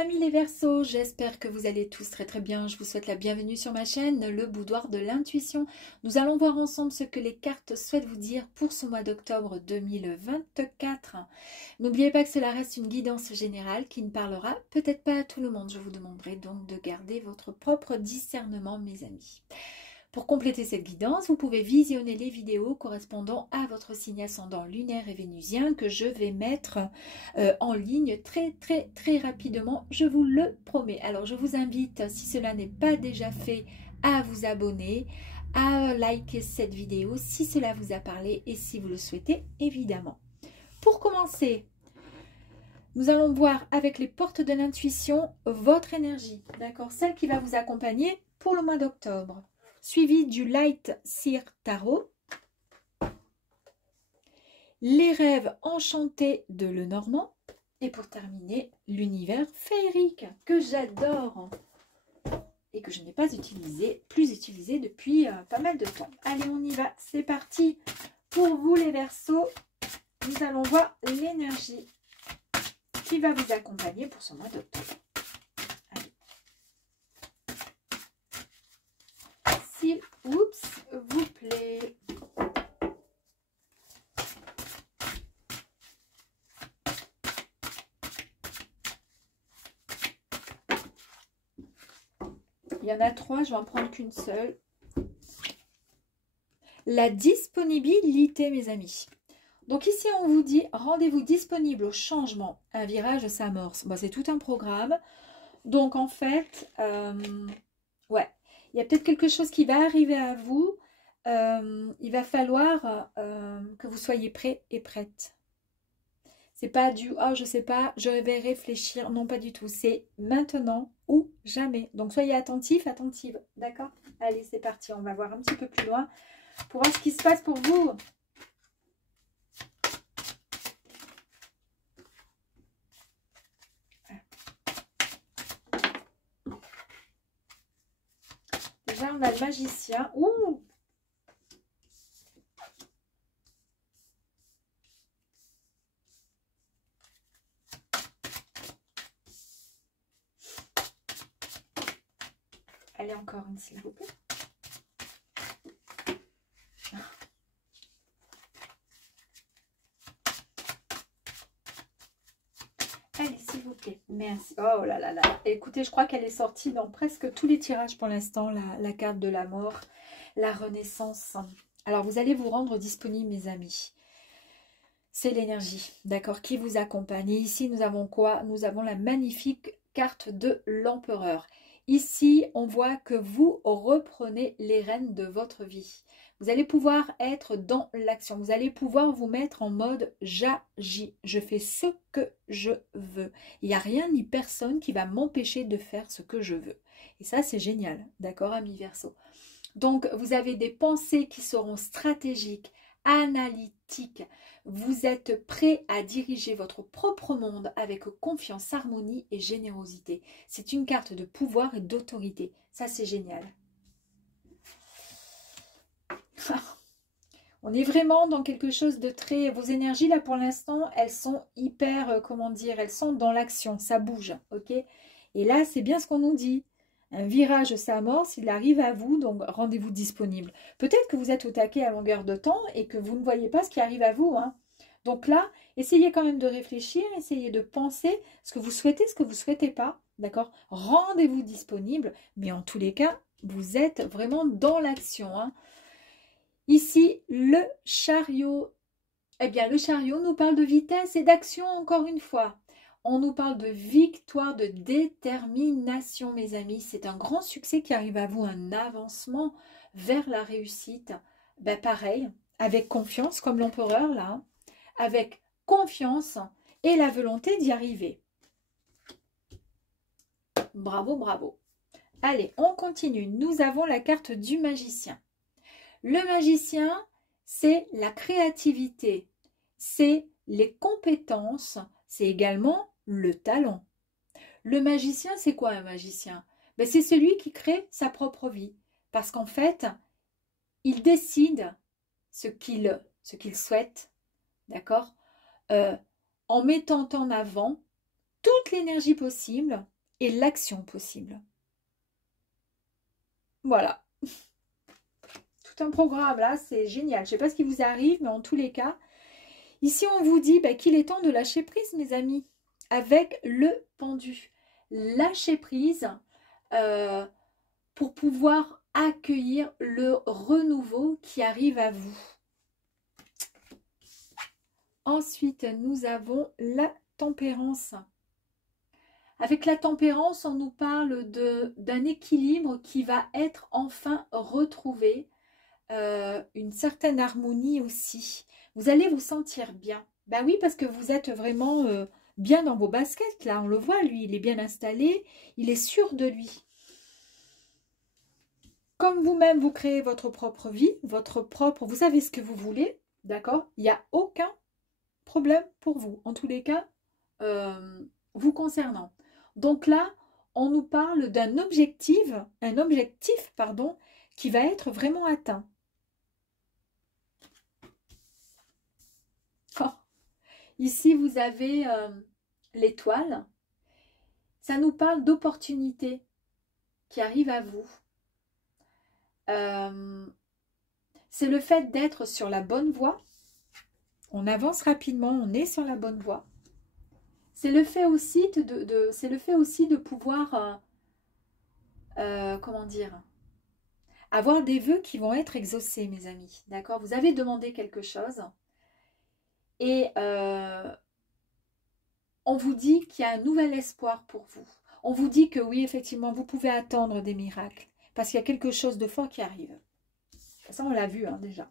amis les Verseaux, j'espère que vous allez tous très très bien. Je vous souhaite la bienvenue sur ma chaîne, le boudoir de l'intuition. Nous allons voir ensemble ce que les cartes souhaitent vous dire pour ce mois d'octobre 2024. N'oubliez pas que cela reste une guidance générale qui ne parlera peut-être pas à tout le monde. Je vous demanderai donc de garder votre propre discernement, mes amis. Pour compléter cette guidance, vous pouvez visionner les vidéos correspondant à votre signe ascendant lunaire et vénusien que je vais mettre en ligne très rapidement, je vous le promets. Alors je vous invite, si cela n'est pas déjà fait, à vous abonner, à liker cette vidéo si cela vous a parlé et si vous le souhaitez évidemment. Pour commencer, nous allons voir avec les portes de l'intuition votre énergie, d'accord, celle qui va vous accompagner pour le mois d'octobre. Suivi du Light Seer Tarot, les rêves enchantés de Lenormand, et pour terminer, l'univers féerique que j'adore et que je n'ai pas plus utilisé depuis pas mal de temps. Allez, on y va, c'est parti. Pour vous les Verseaux, nous allons voir l'énergie qui va vous accompagner pour ce mois d'octobre. S'il vous plaît. Il y en a 3, je vais en prendre qu'une seule. La disponibilité, mes amis. Donc ici, on vous dit, rendez-vous disponible au changement. Un virage s'amorce. Bon, c'est tout un programme. Donc en fait, ouais. Il y a peut-être quelque chose qui va arriver à vous. Il va falloir que vous soyez prêts et prêtes. C'est pas du « oh, je sais pas, je vais réfléchir ». Non, pas du tout. C'est maintenant ou jamais. Donc, soyez attentifs, attentives. D'accord? Allez, c'est parti. On va voir un petit peu plus loin pour voir ce qui se passe pour vous. Déjà, on a le magicien. Ouh! Allez, encore une, s'il vous plaît. Allez, s'il vous plaît. Merci. Oh là là là. Écoutez, je crois qu'elle est sortie dans presque tous les tirages pour l'instant. La carte de la mort, la renaissance. Alors, vous allez vous rendre disponible, mes amis. C'est l'énergie, d'accord, qui vous accompagne. Et ici, nous avons quoi? Nous avons la magnifique carte de l'empereur. Ici, on voit que vous reprenez les rênes de votre vie. Vous allez pouvoir être dans l'action. Vous allez pouvoir vous mettre en mode j'agis. Je fais ce que je veux. Il n'y a rien ni personne qui va m'empêcher de faire ce que je veux. Et ça, c'est génial. D'accord, amis Verseaux? Donc, vous avez des pensées qui seront stratégiques, analytiques. Vous êtes prêt à diriger votre propre monde avec confiance, harmonie et générosité. C'est une carte de pouvoir et d'autorité. Ça, c'est génial. On est vraiment dans quelque chose de très... Vos énergies, là, pour l'instant, elles sont hyper, comment dire, elles sont dans l'action. Ça bouge, ok? Et là, c'est bien ce qu'on nous dit. Un virage s'amorce, il arrive à vous, donc rendez-vous disponible. Peut-être que vous êtes au taquet à longueur de temps et que vous ne voyez pas ce qui arrive à vous, hein. Donc là, essayez quand même de réfléchir, essayez de penser ce que vous souhaitez, ce que vous ne souhaitez pas, d'accord? Rendez-vous disponible, mais en tous les cas, vous êtes vraiment dans l'action, hein. Ici, le chariot. Eh bien, le chariot nous parle de vitesse et d'action encore une fois. On nous parle de victoire, de détermination, mes amis. C'est un grand succès qui arrive à vous, un avancement vers la réussite. Ben, pareil, avec confiance, comme l'empereur, là. Avec confiance et la volonté d'y arriver. Bravo, bravo. Allez, on continue. Nous avons la carte du magicien. Le magicien, c'est la créativité, c'est les compétences, c'est également le talent. Le magicien, c'est quoi un magicien? Ben, c'est celui qui crée sa propre vie. Parce qu'en fait, il décide ce qu'il souhaite, d'accord, en mettant en avant toute l'énergie possible et l'action possible. Voilà. Tout un programme là, c'est génial. Je ne sais pas ce qui vous arrive, mais en tous les cas, ici on vous dit qu'il est temps de lâcher prise, mes amis, avec le pendu. Lâcher prise pour pouvoir accueillir le renouveau qui arrive à vous. Ensuite, nous avons la tempérance. Avec la tempérance, on nous parle d'un équilibre qui va être enfin retrouvé, une certaine harmonie aussi. Vous allez vous sentir bien. Ben oui, parce que vous êtes vraiment bien dans vos baskets, là. On le voit, lui, il est bien installé, il est sûr de lui. Comme vous-même, vous créez votre propre vie, vous savez ce que vous voulez, d'accord? Il n'y a aucun problème pour vous, en tous les cas, vous concernant. Donc là, on nous parle d'un objectif, pardon, qui va être vraiment atteint. Oh. Ici, vous avez l'étoile. Ça nous parle d'opportunités qui arrivent à vous. C'est le fait d'être sur la bonne voie. On avance rapidement, on est sur la bonne voie. C'est le fait aussi de pouvoir, comment dire, avoir des vœux qui vont être exaucés, mes amis. D'accord? Vous avez demandé quelque chose et on vous dit qu'il y a un nouvel espoir pour vous. On vous dit que oui, effectivement, vous pouvez attendre des miracles parce qu'il y a quelque chose de fort qui arrive. Ça, on l'a vu déjà.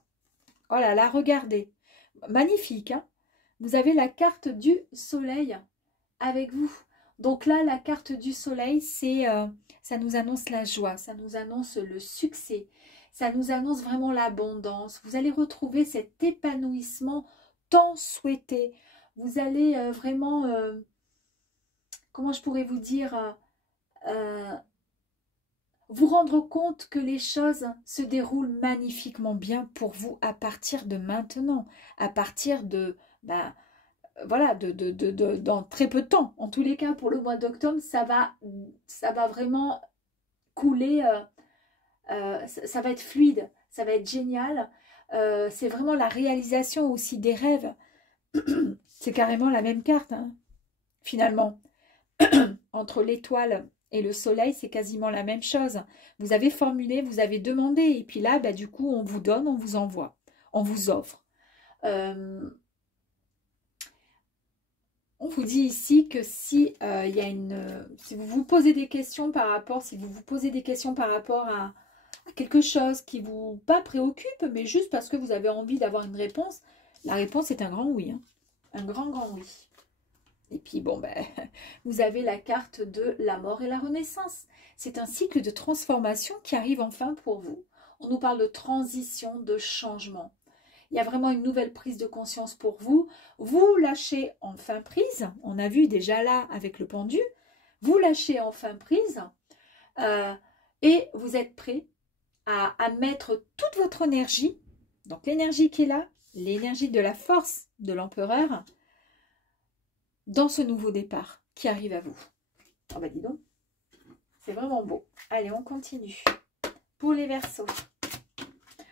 Oh là là, regardez. Magnifique, hein? Vous avez la carte du soleil avec vous. Donc là, la carte du soleil, ça nous annonce la joie, ça nous annonce le succès, ça nous annonce vraiment l'abondance. Vous allez retrouver cet épanouissement tant souhaité. Vous allez vraiment, comment je pourrais vous dire, vous rendre compte que les choses se déroulent magnifiquement bien pour vous à partir de maintenant, à partir de... voilà, dans très peu de temps. En tous les cas, pour le mois d'octobre, ça va vraiment couler, ça va être fluide, ça va être génial. C'est vraiment la réalisation aussi des rêves. C'est carrément la même carte, hein, finalement. Entre l'étoile et le soleil, c'est quasiment la même chose. Vous avez formulé, vous avez demandé, et puis là, du coup, on vous donne, on vous envoie, on vous offre. On vous dit ici que si si vous vous posez des questions par rapport, à quelque chose qui vous pas préoccupe, mais juste parce que vous avez envie d'avoir une réponse, la réponse est un grand oui, hein. Un grand oui. Et puis bon, vous avez la carte de la mort et la renaissance. C'est un cycle de transformation qui arrive enfin pour vous. On nous parle de transition, de changement. Il y a vraiment une nouvelle prise de conscience pour vous. Vous lâchez enfin prise. On a vu déjà là avec le pendu. Vous lâchez enfin prise. Et vous êtes prêt à mettre toute votre énergie. Donc l'énergie qui est là, l'énergie de la force de l'empereur, dans ce nouveau départ qui arrive à vous. Oh dis donc, c'est vraiment beau. Allez, on continue. Pour les Verseaux.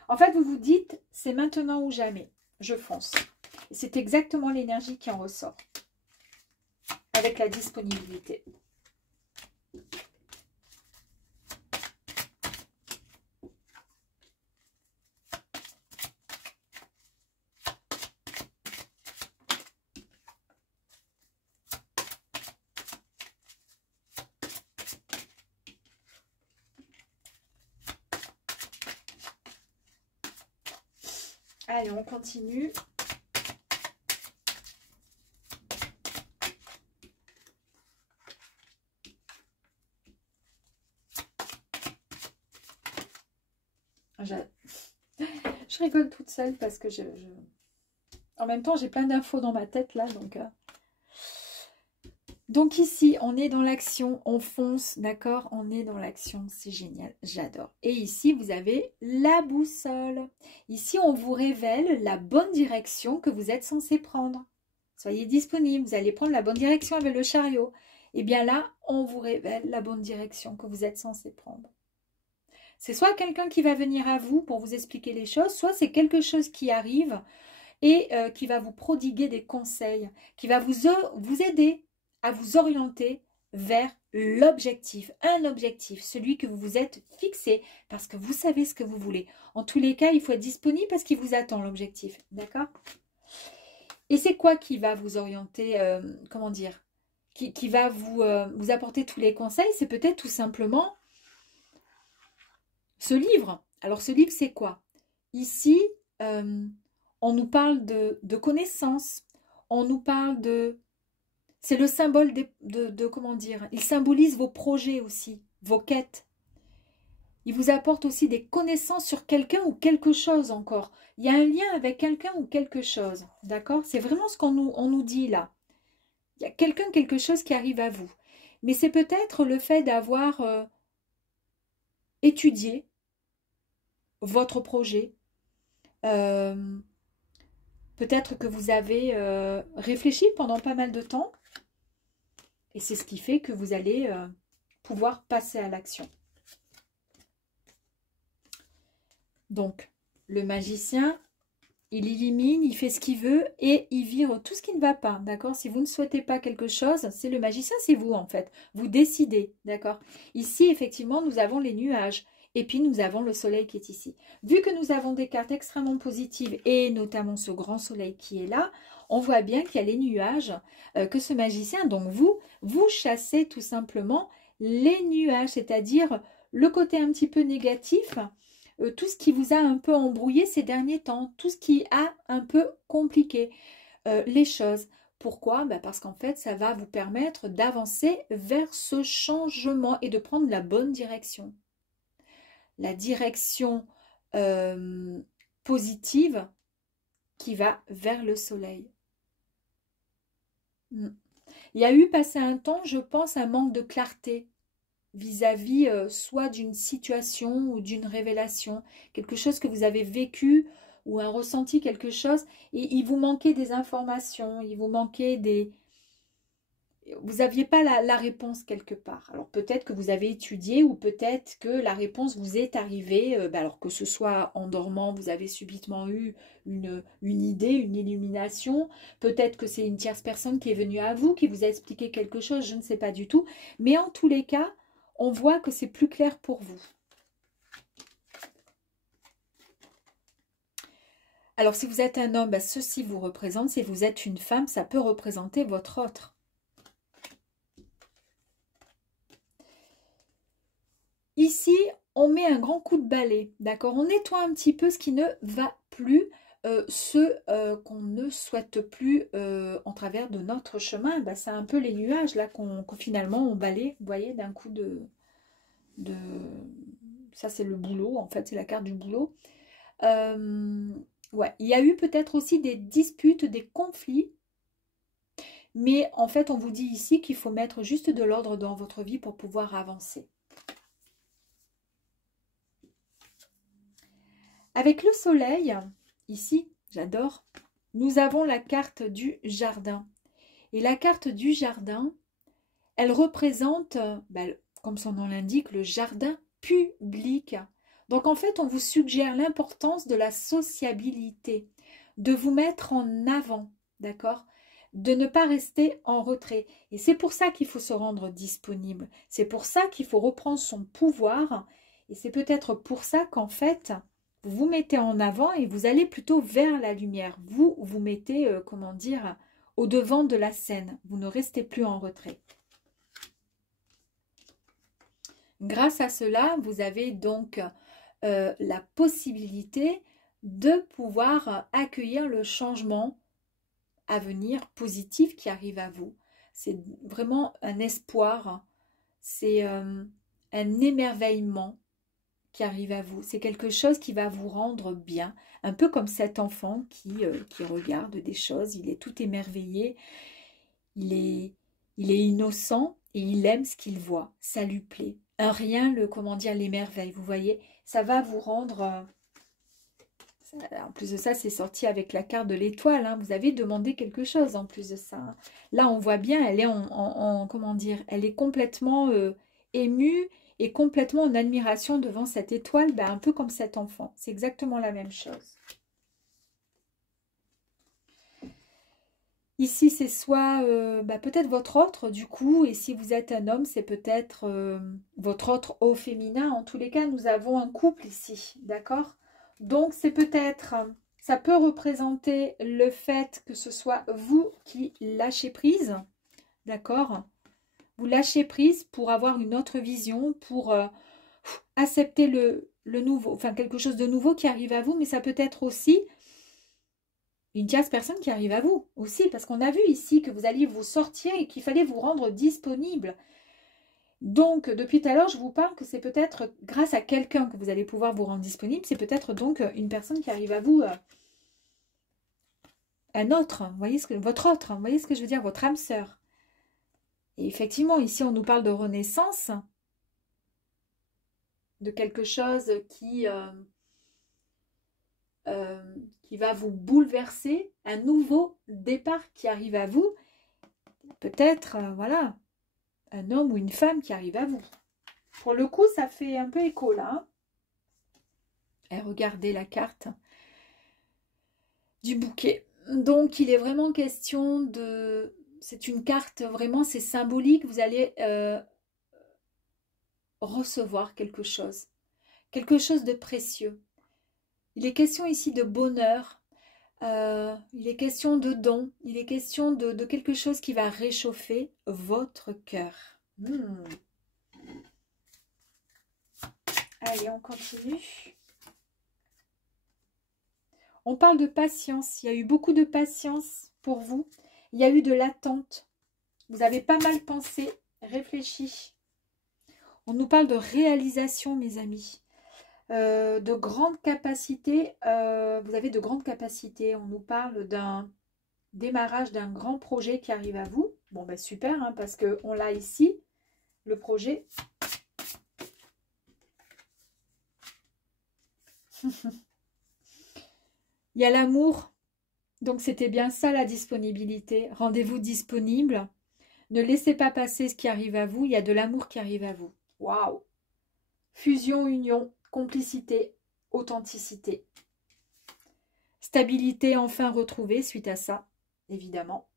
En fait, vous vous dites, c'est maintenant ou jamais. Je fonce. Et c'est exactement l'énergie qui en ressort. Avec la disponibilité. Allez, on continue. Je rigole toute seule parce que en même temps, j'ai plein d'infos dans ma tête là. Donc ici, on est dans l'action, on fonce, d'accord? On est dans l'action, c'est génial, j'adore. Et ici, vous avez la boussole. Ici, on vous révèle la bonne direction que vous êtes censé prendre. Soyez disponible, vous allez prendre la bonne direction avec le chariot. Et bien là, on vous révèle la bonne direction que vous êtes censé prendre. C'est soit quelqu'un qui va venir à vous pour vous expliquer les choses, soit c'est quelque chose qui arrive et qui va vous prodiguer des conseils, qui va vous aider à vous orienter vers l'objectif, un objectif, celui que vous vous êtes fixé, parce que vous savez ce que vous voulez. En tous les cas, il faut être disponible parce qu'il vous attend l'objectif, d'accord? Et c'est quoi qui va vous orienter, comment dire, qui va vous apporter tous les conseils? C'est peut-être tout simplement ce livre. Alors ce livre, c'est quoi? Ici, on nous parle de connaissances, on nous parle de... C'est le symbole de comment dire, il symbolise vos projets aussi, vos quêtes. Il vous apporte aussi des connaissances sur quelqu'un ou quelque chose encore. Il y a un lien avec quelqu'un ou quelque chose, d'accord? C'est vraiment ce qu'on nous dit là. Il y a quelqu'un, quelque chose qui arrive à vous. Mais c'est peut-être le fait d'avoir étudié votre projet. Peut-être que vous avez réfléchi pendant pas mal de temps. Et c'est ce qui fait que vous allez pouvoir passer à l'action. Donc, le magicien, il élimine, il fait ce qu'il veut et il vire tout ce qui ne va pas, d'accord? Si vous ne souhaitez pas quelque chose, c'est le magicien, c'est vous en fait. Vous décidez, d'accord? Ici, effectivement, nous avons les nuages et puis nous avons le soleil qui est ici. Vu que nous avons des cartes extrêmement positives et notamment ce grand soleil qui est là, on voit bien qu'il y a les nuages, que ce magicien, donc vous chassez tout simplement les nuages, c'est-à-dire le côté un petit peu négatif, tout ce qui vous a un peu embrouillé ces derniers temps, tout ce qui a un peu compliqué les choses. Pourquoi? Parce qu'en fait, ça va vous permettre d'avancer vers ce changement et de prendre la bonne direction. La direction positive qui va vers le soleil. Il y a eu passé un temps, je pense, un manque de clarté vis-à-vis soit d'une situation ou d'une révélation, quelque chose que vous avez vécu ou un ressenti, quelque chose, et il vous manquait des informations, il vous manquait des... Vous n'aviez pas la réponse quelque part. Alors peut-être que vous avez étudié ou peut-être que la réponse vous est arrivée, alors que ce soit en dormant, vous avez subitement eu une idée, une illumination. Peut-être que c'est une tierce personne qui est venue à vous, qui vous a expliqué quelque chose, je ne sais pas du tout. Mais en tous les cas, on voit que c'est plus clair pour vous. Alors si vous êtes un homme, ceci vous représente. Si vous êtes une femme, ça peut représenter votre autre. Ici, on met un grand coup de balai, d'accord? On nettoie un petit peu ce qui ne va plus, qu'on ne souhaite plus en travers de notre chemin. C'est un peu les nuages là qu'on finalement on balaye, vous voyez, d'un coup de... Ça c'est le boulot, en fait, c'est la carte du boulot. Ouais, il y a eu peut-être aussi des disputes, des conflits. Mais en fait, on vous dit ici qu'il faut mettre juste de l'ordre dans votre vie pour pouvoir avancer. Avec le soleil, ici, j'adore, nous avons la carte du jardin. Et la carte du jardin, elle représente, comme son nom l'indique, le jardin public. Donc en fait, on vous suggère l'importance de la sociabilité, de vous mettre en avant, d'accord? De ne pas rester en retrait. Et c'est pour ça qu'il faut se rendre disponible. C'est pour ça qu'il faut reprendre son pouvoir. Et c'est peut-être pour ça qu'en fait... vous vous mettez en avant et vous allez plutôt vers la lumière. Vous vous mettez, comment dire, au devant de la scène. Vous ne restez plus en retrait. Grâce à cela, vous avez donc la possibilité de pouvoir accueillir le changement à venir positif qui arrive à vous. C'est vraiment un espoir, c'est un émerveillement qui arrive à vous. C'est quelque chose qui va vous rendre bien. Un peu comme cet enfant qui regarde des choses. Il est tout émerveillé. Il est innocent et il aime ce qu'il voit. Ça lui plaît. Un rien, comment dire, l'émerveille. Vous voyez, ça va vous rendre... En plus de ça, c'est sorti avec la carte de l'étoile. Hein. Vous avez demandé quelque chose en plus de ça. Hein. Là, on voit bien, elle est comment dire, elle est complètement émue et complètement en admiration devant cette étoile, ben, un peu comme cet enfant. C'est exactement la même chose. Ici, c'est soit peut-être votre autre, du coup, et si vous êtes un homme, c'est peut-être votre autre au féminin. En tous les cas, nous avons un couple ici, d'accord? Donc, c'est peut-être, ça peut représenter le fait que ce soit vous qui lâchez prise, d'accord? Vous lâchez prise pour avoir une autre vision, pour accepter le nouveau, enfin quelque chose de nouveau qui arrive à vous, mais ça peut être aussi une tierce personne qui arrive à vous aussi, parce qu'on a vu ici que vous alliez vous sortir et qu'il fallait vous rendre disponible. Donc, depuis tout à l'heure, je vous parle que c'est peut-être grâce à quelqu'un que vous allez pouvoir vous rendre disponible. C'est peut-être donc une personne qui arrive à vous, un autre, vous voyez votre autre, vous voyez ce que je veux dire, votre âme sœur. Et effectivement, ici, on nous parle de renaissance, de quelque chose qui va vous bouleverser, un nouveau départ qui arrive à vous. Peut-être, voilà, un homme ou une femme qui arrive à vous. Pour le coup, ça fait un peu écho là. Hein. Et regardez la carte du bouquet. Donc, il est vraiment question de... C'est une carte, vraiment, c'est symbolique. Vous allez recevoir quelque chose de précieux. Il est question ici de bonheur. Il est question de don. Il est question de quelque chose qui va réchauffer votre cœur. Allez, on continue. On parle de patience. Il y a eu beaucoup de patience pour vous. Il y a eu de l'attente. Vous avez pas mal pensé, réfléchi. On nous parle de réalisation, mes amis. De grandes capacités. Vous avez de grandes capacités. On nous parle d'un démarrage d'un grand projet qui arrive à vous. Bon, ben super, hein, parce qu'on l'a ici, le projet. Il y a l'amour. Donc, c'était bien ça, la disponibilité. Rendez-vous disponible. Ne laissez pas passer ce qui arrive à vous. Il y a de l'amour qui arrive à vous. Waouh! Fusion, union, complicité, authenticité. Stabilité enfin retrouvée suite à ça, évidemment.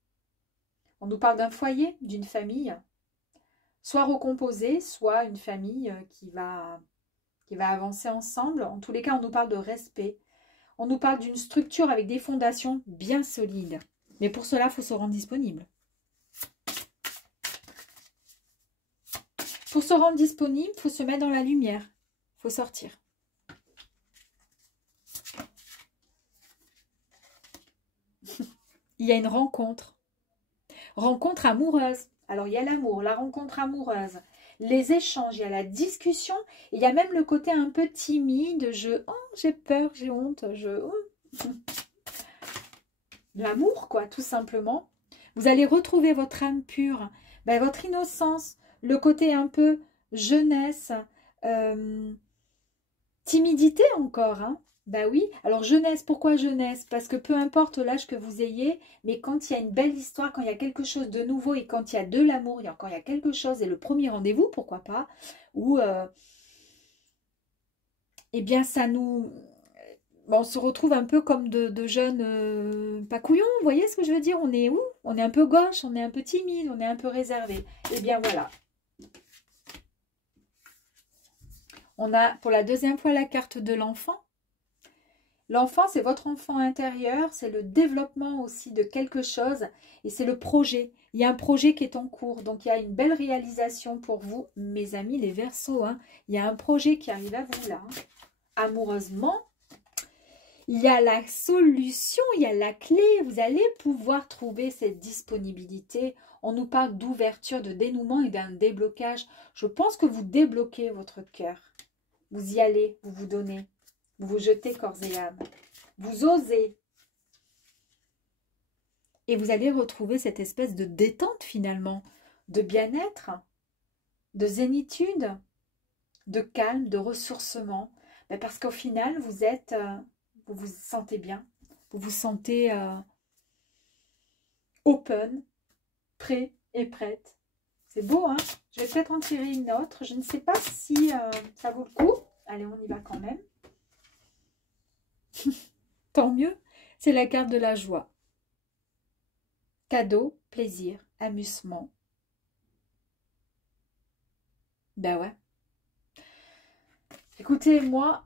On nous parle d'un foyer, d'une famille, soit recomposée, soit une famille qui va avancer ensemble. En tous les cas, on nous parle de respect. On nous parle d'une structure avec des fondations bien solides. Mais pour cela, il faut se rendre disponible. Pour se rendre disponible, il faut se mettre dans la lumière. Il faut sortir. Il y a une rencontre. Rencontre amoureuse. Alors, il y a l'amour, la rencontre amoureuse, les échanges, il y a la discussion. Et il y a même le côté un peu timide. J'ai peur, j'ai honte. L'amour, quoi, tout simplement. Vous allez retrouver votre âme pure, votre innocence, le côté un peu jeunesse, timidité encore, hein. Oui, alors jeunesse, pourquoi jeunesse? Parce que peu importe l'âge que vous ayez, mais quand il y a une belle histoire, quand il y a quelque chose de nouveau et quand il y a de l'amour, quand il y a quelque chose, et le premier rendez-vous, pourquoi pas, ou eh bien ça nous... on se retrouve un peu comme de jeunes pas couillons, vous voyez ce que je veux dire? On est où? On est un peu gauche, on est un peu timide, on est un peu réservé. Eh bien voilà. On a pour la deuxième fois la carte de l'enfant. L'enfant, c'est votre enfant intérieur, c'est le développement aussi de quelque chose et c'est le projet. Il y a un projet qui est en cours, donc il y a une belle réalisation pour vous, mes amis, les Verseaux. Hein. Il y a un projet qui arrive à vous là, hein. Amoureusement. Il y a la solution, il y a la clé. Vous allez pouvoir trouver cette disponibilité. On nous parle d'ouverture, de dénouement et d'un déblocage. Je pense que vous débloquez votre cœur. Vous y allez, vous vous donnez. Vous vous jetez corps et âme. Vous osez. Et vous allez retrouver cette espèce de détente finalement, de bien-être, de zénitude, de calme, de ressourcement. Parce qu'au final, vous êtes vous vous sentez bien, vous vous sentez open, prêt et prête. C'est beau, hein? Je vais peut-être en tirer une autre. Je ne sais pas si ça vaut le coup. Allez, on y va quand même. Tant mieux, c'est la carte de la joie. Cadeau, plaisir, amusement. Ben ouais. Écoutez, moi,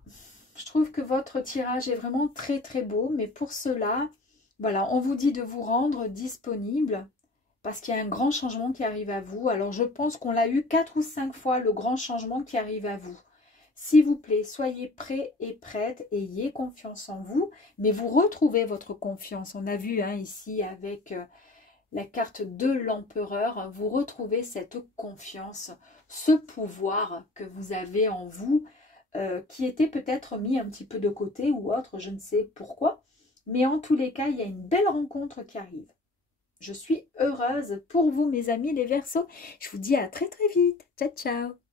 je trouve que votre tirage est vraiment très très beau. Mais pour cela, voilà, on vous dit de vous rendre disponible. Parce qu'il y a un grand changement qui arrive à vous. Alors, je pense qu'on l'a eu 4 ou 5 fois, le grand changement qui arrive à vous. S'il vous plaît, soyez prêts et prêtes, ayez confiance en vous. Mais vous retrouvez votre confiance. On a vu hein, ici avec la carte de l'empereur, vous retrouvez cette confiance, ce pouvoir que vous avez en vous, qui était peut-être mis un petit peu de côté ou autre, je ne sais pourquoi. Mais en tous les cas, il y a une belle rencontre qui arrive. Je suis heureuse pour vous, mes amis les Verseaux. Je vous dis à très très vite. Ciao, ciao.